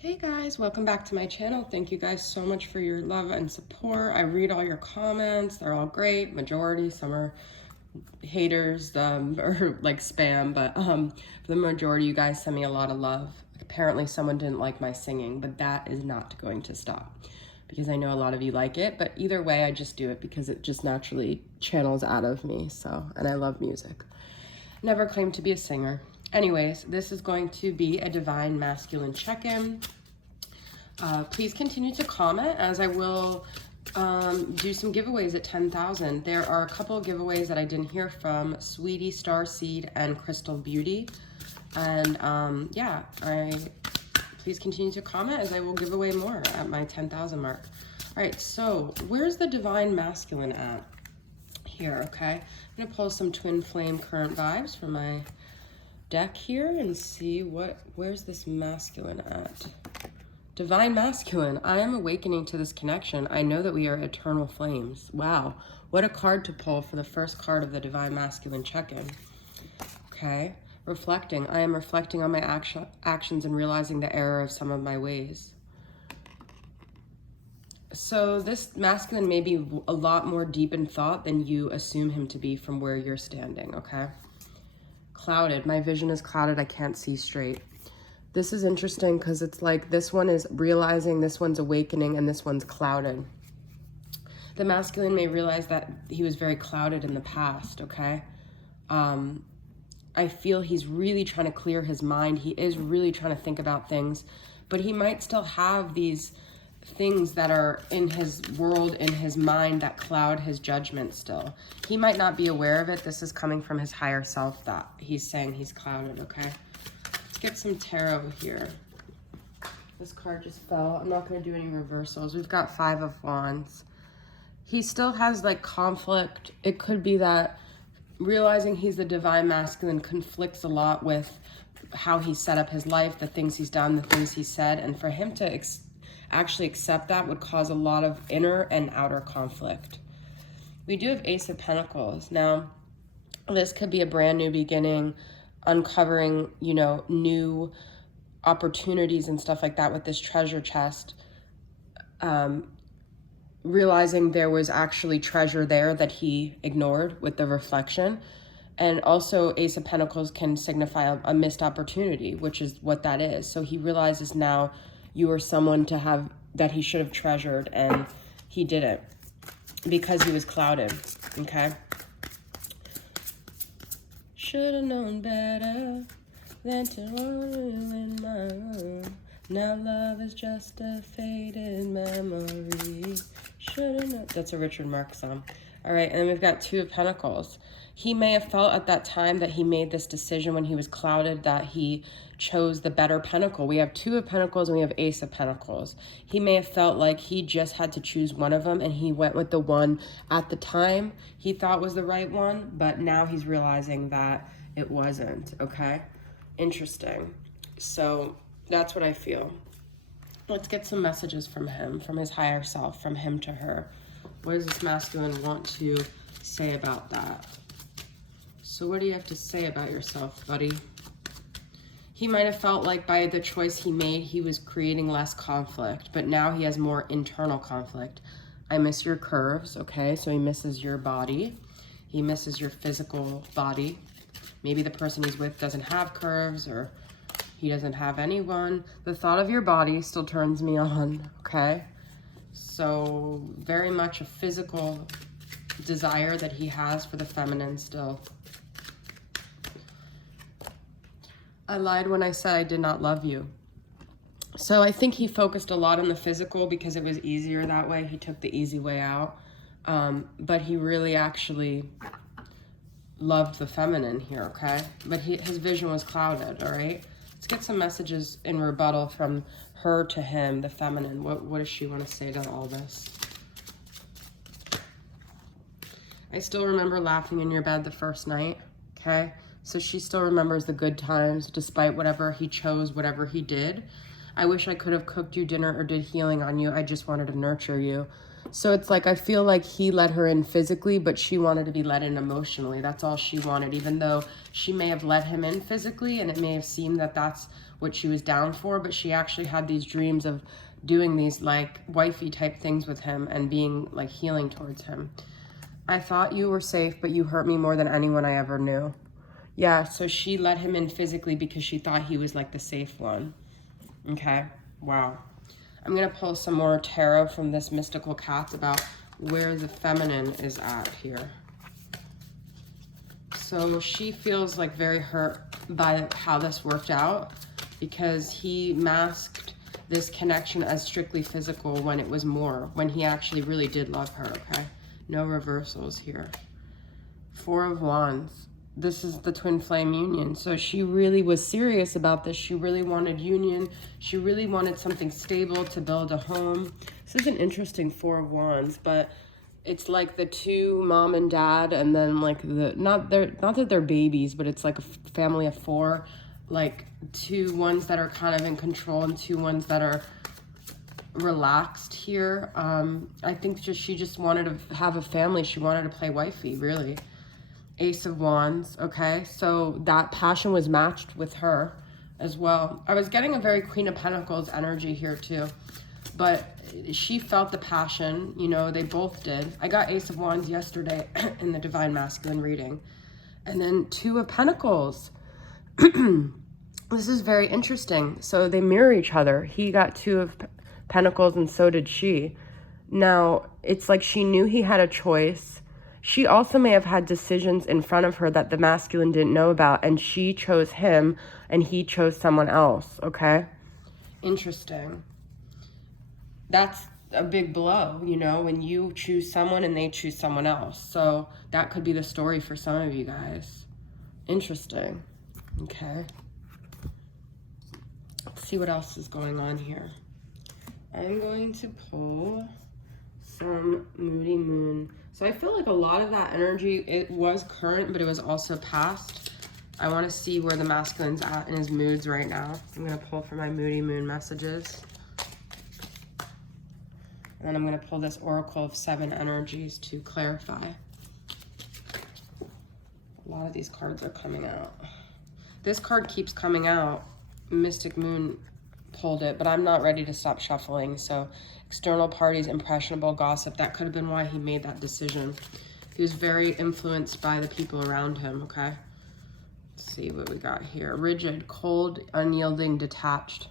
Hey guys, welcome back to my channel. Thank you guys so much for your love and support. I read all your comments. They're all great. Majority, some are haters or like spam, but for the majority, you guys send me a lot of love. Apparently someone didn't like my singing, but that is not going to stop because I know a lot of you like it, but either way, I just do it because it just naturally channels out of me. And I love music. Never claimed to be a singer. Anyways, this is going to be a divine masculine check-in. Please continue to comment as I will do some giveaways at 10,000. There are a couple of giveaways that I didn't hear from Sweetie, Starseed, and Crystal Beauty. And yeah, please continue to comment as I will give away more at my 10,000 mark. All right, so where's the divine masculine at? Here, okay? I'm gonna pull some twin flame current vibes from my deck here and see where's this masculine at. Divine masculine, I am awakening to this connection. I know that we are eternal flames. Wow, what a card to pull for the first card of the divine masculine check-in. Okay, reflecting, I am reflecting on my actions and realizing the error of some of my ways. So this masculine may be a lot more deep in thought than you assume him to be from where you're standing, okay? Clouded, my vision is clouded, I can't see straight. This is interesting because it's like this one is realizing, this one's awakening, and this one's clouded. The masculine may realize that he was very clouded in the past, okay? I feel he's really trying to clear his mind. He is really trying to think about things, but he might still have these things that are in his world, in his mind, that cloud his judgment still. He might not be aware of it. This is coming from his higher self that he's saying he's clouded, okay? Let's get some tarot here. This card just fell. I'm not going to do any reversals. We've got 5 of Wands. He still has like conflict. It could be that realizing he's the divine masculine conflicts a lot with how he set up his life, the things he's done, the things he said, and for him to actually accept that would cause a lot of inner and outer conflict. We do have Ace of Pentacles. Now, this could be a brand new beginning, uncovering, you know, new opportunities and stuff like that with this treasure chest. Realizing there was actually treasure there that he ignored with the reflection. And also Ace of Pentacles can signify a missed opportunity, which is what that is. So he realizes now you are someone to have that he should have treasured, and he didn't because he was clouded, okay? Should have known better than to ruin my own. Now love is just a faded memory. Should have known. That's a Richard Marx song. All right, and then we've got 2 of Pentacles. He may have felt at that time that he made this decision when he was clouded that he chose the better pentacle. We have 2 of Pentacles and we have Ace of Pentacles. He may have felt like he just had to choose one of them, and he went with the one at the time he thought was the right one, but now he's realizing that it wasn't, okay? Interesting. So that's what I feel. Let's get some messages from him, from his higher self, from him to her. What does this masculine want to say about that? So what do you have to say about yourself, buddy? He might have felt like by the choice he made, he was creating less conflict, but now he has more internal conflict. I miss your curves, okay? So he misses your body. He misses your physical body. Maybe the person he's with doesn't have curves, or he doesn't have anyone. The thought of your body still turns me on, okay? So very much a physical desire that he has for the feminine still. I lied when I said I did not love you. So I think he focused a lot on the physical because it was easier that way. He took the easy way out. But he really actually loved the feminine here, okay? But his vision was clouded, all right? Let's get some messages in rebuttal from her to him, the feminine. What does she want to say to all this? I still remember laughing in your bed the first night, okay? So she still remembers the good times despite whatever he chose, whatever he did. I wish I could have cooked you dinner or did healing on you. I just wanted to nurture you. So it's like, I feel like he let her in physically, but she wanted to be let in emotionally. That's all she wanted, even though she may have let him in physically, and it may have seemed that that's what she was down for, but she actually had these dreams of doing these like wifey type things with him and being like healing towards him. I thought you were safe, but you hurt me more than anyone I ever knew. Yeah, so she let him in physically because she thought he was like the safe one. Okay, wow. I'm gonna pull some more tarot from this mystical cat about where the feminine is at here. So she feels like very hurt by how this worked out because he masked this connection as strictly physical when it was more, when he actually really did love her, okay? No reversals here. Four of Wands. This is the twin flame union. So she really was serious about this. She really wanted union. She really wanted something stable to build a home. This is an interesting Four of Wands, but it's like the two, mom and dad, and then like the, not that they're babies, but it's like a family of four, like two ones that are kind of in control and two ones that are relaxed here. I think she just wanted to have a family. She wanted to play wifey, really. Ace of Wands, okay? So that passion was matched with her as well. I was getting a very Queen of Pentacles energy here too, but she felt the passion, you know, they both did. I got Ace of Wands yesterday in the Divine Masculine reading. And then Two of Pentacles. This is very interesting. So they mirror each other. He got Two of Pentacles and so did she. Now, it's like she knew he had a choice. She also may have had decisions in front of her that the masculine didn't know about, and she chose him and he chose someone else, okay? Interesting. That's a big blow, you know, when you choose someone and they choose someone else. So that could be the story for some of you guys. Interesting. Okay. Let's see what else is going on here. I'm going to pull some Moody Moon. So I feel like a lot of that energy, it was current, but it was also past. I want to see where the masculine's at in his moods right now. I'm going to pull for my Moody Moon messages. And then I'm going to pull this Oracle of 7 energies to clarify. A lot of these cards are coming out. This card keeps coming out. Mystic Moon pulled it, but I'm not ready to stop shuffling. So external parties, impressionable gossip. That could have been why he made that decision. He was very influenced by the people around him, okay? Let's see what we got here. Rigid, cold, unyielding, detached.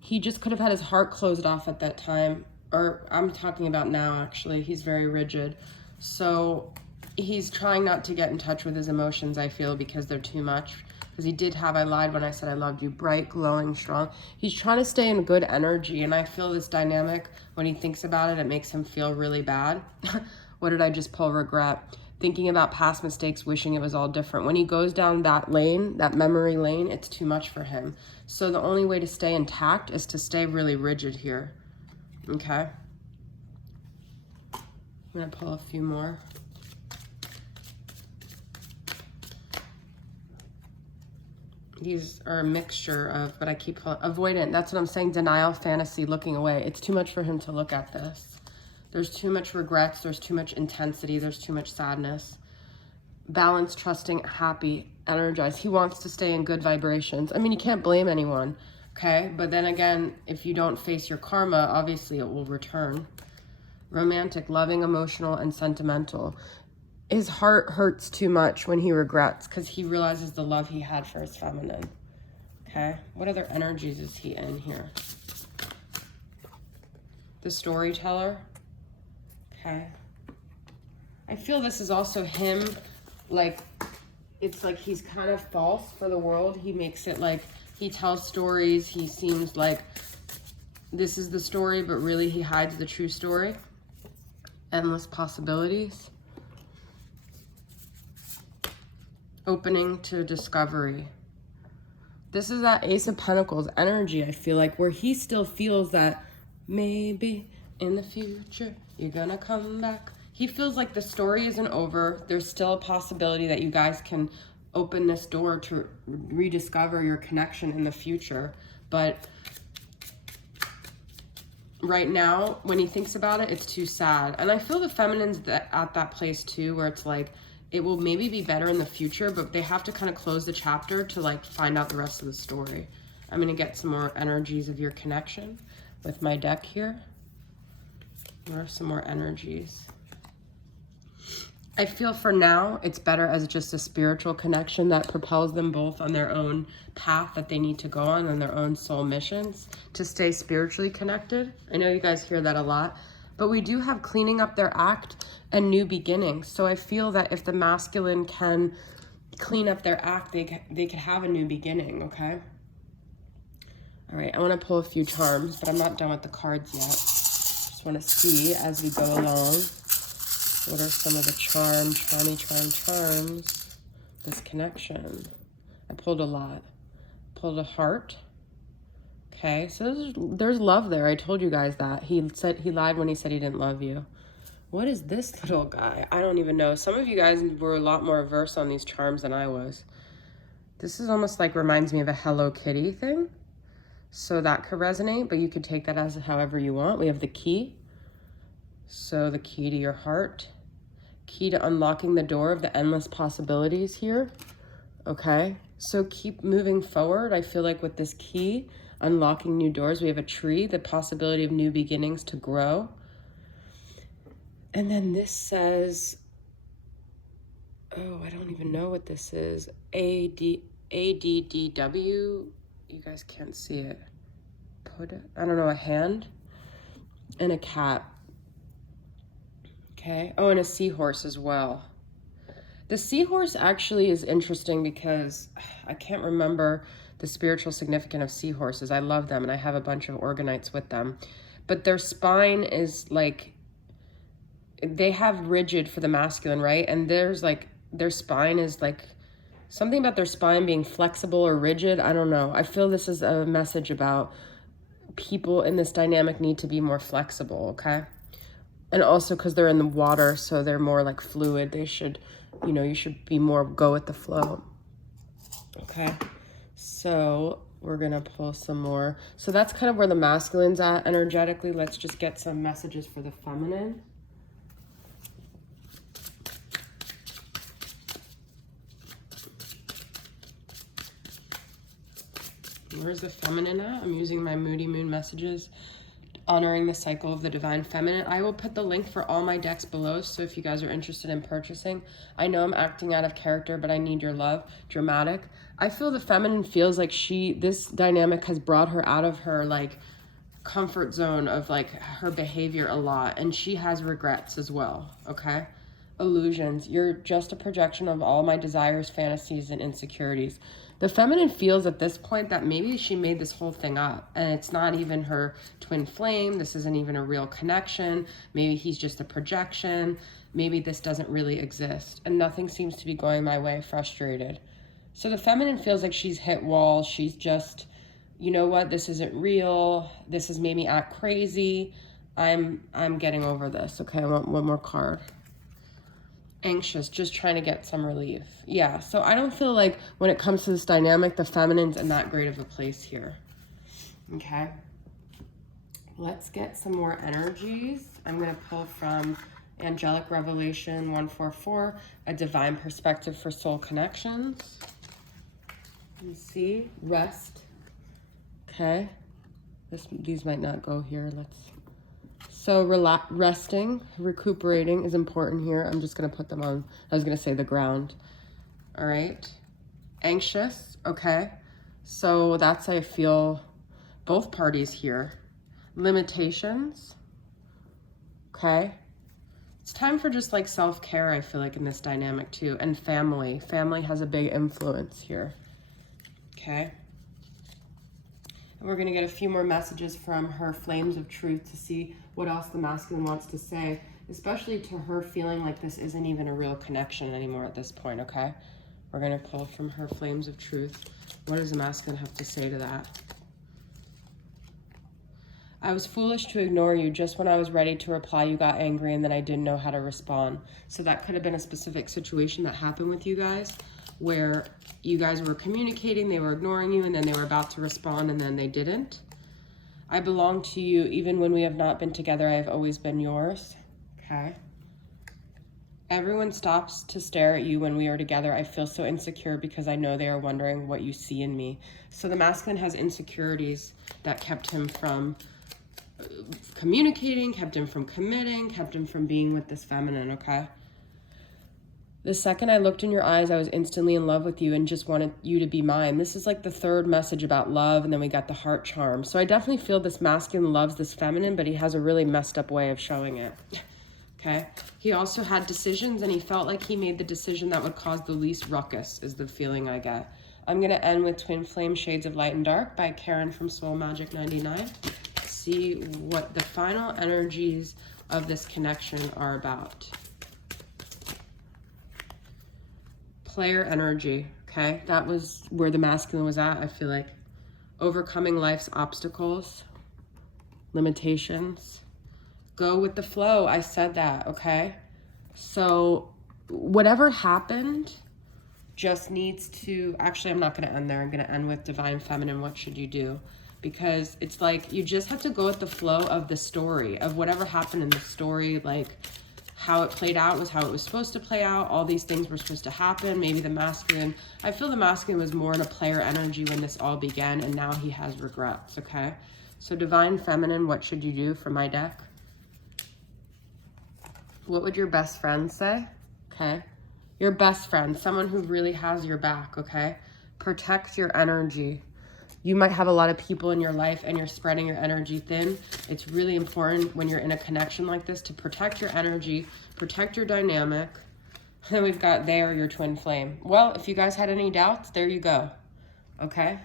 He just could have had his heart closed off at that time. Or I'm talking about now, actually. He's very rigid. So he's trying not to get in touch with his emotions, I feel, because they're too much. Because he did have, I lied when I said I loved you, bright, glowing, strong. He's trying to stay in good energy, and I feel this dynamic, when he thinks about it, it makes him feel really bad. What did I just pull? Regret. Thinking about past mistakes, wishing it was all different. When he goes down that lane, that memory lane, it's too much for him. So the only way to stay intact is to stay really rigid here. Okay? I'm going to pull a few more. These are a mixture of, but I keep pulling, avoidant. That's what I'm saying. Denial, fantasy, looking away. It's too much for him to look at this. There's too much regrets. There's too much intensity. There's too much sadness. Balance, trusting, happy, energized. He wants to stay in good vibrations. I mean, you can't blame anyone, okay? But then again, if you don't face your karma, obviously it will return. Romantic, loving, emotional, and sentimental. His heart hurts too much when he regrets because he realizes the love he had for his feminine. Okay, what other energies is he in here? The storyteller. Okay. I feel this is also him, like, it's like he's kind of false for the world. He makes it like, he tells stories. He seems like this is the story, but really he hides the true story. Endless possibilities. Opening to discovery. This is that Ace of Pentacles energy, I feel like, where he still feels that maybe in the future you're gonna come back. He feels like the story isn't over. There's still a possibility that you guys can open this door to rediscover your connection in the future. But right now, when he thinks about it, it's too sad. And I feel the feminine's at that place too, where it's like, it will maybe be better in the future, but they have to kind of close the chapter to like find out the rest of the story. I'm going to get some more energies of your connection with my deck here. What are some more energies? I feel for now, it's better as just a spiritual connection that propels them both on their own path that they need to go on and their own soul missions to stay spiritually connected. I know you guys hear that a lot, but we do have cleaning up their act and new beginnings. So I feel that if the masculine can clean up their act, they could have a new beginning, okay? All right, I want to pull a few charms, but I'm not done with the cards yet. Just want to see as we go along. What are some of the charms, this connection? I pulled a lot. Pulled a heart. Okay, so there's love there. I told you guys that. He said he lied when he said he didn't love you. What is this little guy? I don't even know. Some of you guys were a lot more averse on these charms than I was. This is almost like reminds me of a Hello Kitty thing. So that could resonate, but you could take that as however you want. We have the key. So the key to your heart. Key to unlocking the door of the endless possibilities here. Okay, so keep moving forward. I feel like with this key, unlocking new doors, we have a tree, the possibility of new beginnings to grow. And then this says, oh, I don't even know what this is. ADDW. You guys can't see it. I don't know, a hand and a cat. Okay. Oh, and a seahorse as well. The seahorse actually is interesting because I can't remember the spiritual significance of seahorses. I love them and I have a bunch of organites with them. But their spine is like, they have rigid for the masculine, right? And there's like, their spine is like, something about their spine being flexible or rigid. I don't know. I feel this is a message about people in this dynamic need to be more flexible, okay? And also because they're in the water, so they're more like fluid. They should, you know, you should be more go with the flow. Okay, so we're gonna pull some more. So that's kind of where the masculine's at energetically. Let's just get some messages for the feminine. Where's the feminine at? I'm using my Moody Moon messages, honoring the cycle of the divine feminine. I will put the link for all my decks below, so if you guys are interested in purchasing. I know I'm acting out of character, but I need your love. Dramatic. I feel the feminine feels like this dynamic has brought her out of her like comfort zone of like her behavior a lot, and she has regrets as well, okay? Illusions. You're just a projection of all my desires, fantasies, and insecurities. The feminine feels at this point that maybe she made this whole thing up and it's not even her twin flame. This isn't even a real connection. Maybe he's just a projection. Maybe this doesn't really exist and nothing seems to be going my way, frustrated. So the feminine feels like she's hit walls. She's just, you know what? This isn't real. This has made me act crazy. I'm getting over this. Okay, I want one more card. Anxious, just trying to get some relief. Yeah, so I don't feel like when it comes to this dynamic, the feminine's in that great of a place here. Okay, let's get some more energies. I'm going to pull from Angelic Revelation 144, a divine perspective for soul connections. You see, rest. Okay, these might not go here. So resting, recuperating is important here. I'm just going to put them on, I was going to say the ground. All right. Anxious. Okay. So that's, I feel, both parties here. Limitations. Okay. It's time for just like self-care, I feel like, in this dynamic too. And family. Family has a big influence here. Okay. And we're going to get a few more messages from her flames of truth to see what else the masculine wants to say, especially to her feeling like this isn't even a real connection anymore at this point, okay? We're going to pull from her flames of truth. What does the masculine have to say to that? I was foolish to ignore you. Just when I was ready to reply, you got angry, and then I didn't know how to respond. So that could have been a specific situation that happened with you guys, where you guys were communicating, they were ignoring you, and then they were about to respond, and then they didn't. I belong to you. Even when we have not been together, I have always been yours. Okay. Everyone stops to stare at you when we are together. I feel so insecure because I know they are wondering what you see in me. So the masculine has insecurities that kept him from communicating, kept him from committing, kept him from being with this feminine, okay? The second I looked in your eyes, I was instantly in love with you and just wanted you to be mine. This is like the third message about love, and then we got the heart charm. So I definitely feel this masculine loves this feminine, but he has a really messed up way of showing it. Okay. He also had decisions, and he felt like he made the decision that would cause the least ruckus, is the feeling I get. I'm going to end with Twin Flame Shades of Light and Dark by Caron from Soul Magic 99. See what the final energies of this connection are about. Player energy. Okay. That was where the masculine was at, I feel like. Overcoming life's obstacles, limitations. Go with the flow. I said that, okay? So whatever happened just needs to, actually, I'm not going to end there. I'm going to end with Divine Feminine. What should you do? Because it's like you just have to go with the flow of the story, of whatever happened in the story, like how it played out was how it was supposed to play out. All these things were supposed to happen. Maybe the masculine, I feel the masculine was more in a player energy when this all began, and now he has regrets, okay? So Divine Feminine, what should you do for my deck? What would your best friend say? Okay. Your best friend, someone who really has your back, okay? Protect your energy. You might have a lot of people in your life and you're spreading your energy thin. It's really important when you're in a connection like this to protect your energy, protect your dynamic. Then we've got they are your twin flame. Well, if you guys had any doubts, there you go. Okay?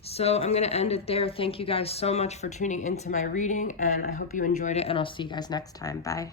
So I'm going to end it there. Thank you guys so much for tuning into my reading, and I hope you enjoyed it, and I'll see you guys next time. Bye.